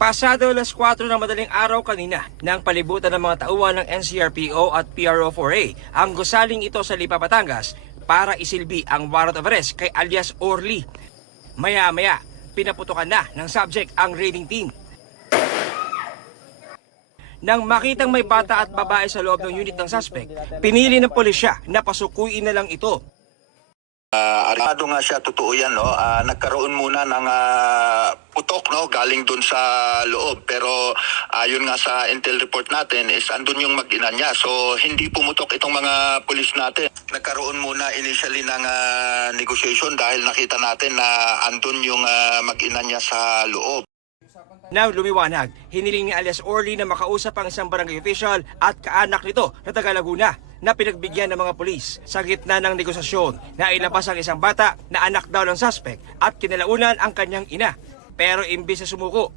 Pasado alas 4 ng madaling araw kanina nang palibutan ng mga tauhan ng NCRPO at PRO4A ang gusaling ito sa Lipa, Batangas para isilbi ang warrant of arrest kay alias Orly. Maya-maya, pinaputukan na ng subject ang raiding team. Nang makitang may bata at babae sa loob ng unit ng suspect, pinili ng pulisya na pasukuin na lang ito. Uh, arado nga siya, totoo yan, no? Ah, nagkaroon muna ng ah, putok, no? Galing dun sa loob. Pero ayon nga sa intel report natin, is andun yung mag-ina niya. So, hindi pumutok itong mga pulis natin. Nagkaroon muna initially ng ah, negotiation dahil nakita natin na andun yung ah, mag-ina niya sa loob. Nang lumiwanag, hiniling ni alias Orly na makausap ang isang barangay official at kaanak nito na taga Laguna na pinagbigyan ng mga pulis sa gitna ng negosasyon na ilabas ang isang bata na anak daw ng suspect at kinalaunan ang kanyang ina. Pero imbis na sumuko,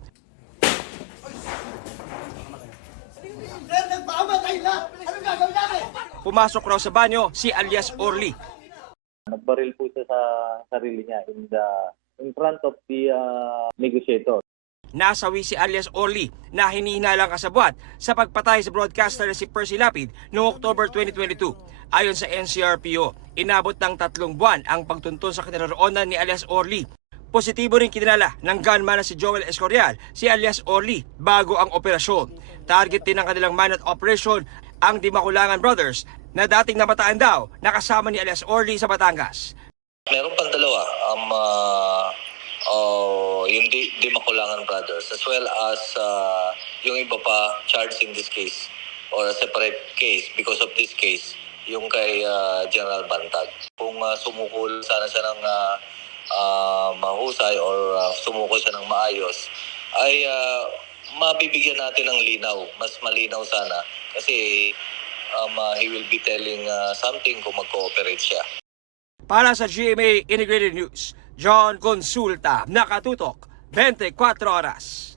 pumasok raw sa banyo si alias Orly. nagbaril po siya sa sarili niya in the in front of the uh, negotiator. Nasawi si alias Orly na hinihinalang kasabwat sa pagpatay sa broadcaster si Percy Lapid noong October 2022. Ayon sa NCRPO, inabot ng tatlong buwan ang pagtuntun sa kinaroroonan ni alias Orly. Positibo rin kinilala ng gunman na si Joel Escorial, si alias Orly, bago ang operasyon. Target din ng kanilang man at operation ang Dimakulangan Brothers na dating namataan daw nakasama ni alias Orly sa Batangas. Meron pang dalawa, um, uh, uh, yung Di, Di Makulangan Brothers, as well as uh, yung iba pa charged in this case or a separate case because of this case, yung kay uh, General Bantag. Kung uh, sumuko sana siya ng uh, uh, mahusay or uh, sumuko siya ng maayos, ay uh, mabibigyan natin ng linaw, mas malinaw sana. Kasi um, uh, he will be telling uh, something kung mag-cooperate siya. Para sa GMA Integrated News, John Consulta, Nakatutok, 24 Oras.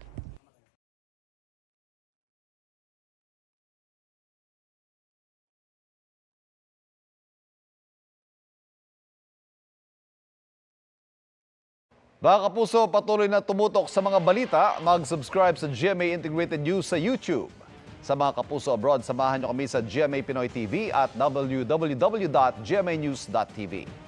Mga kapuso, patuloy na tumutok sa mga balita. Mag-subscribe sa GMA Integrated News sa YouTube. Sa mga kapuso abroad, samahan niyo kami sa GMA Pinoy TV at www.gmanews.tv.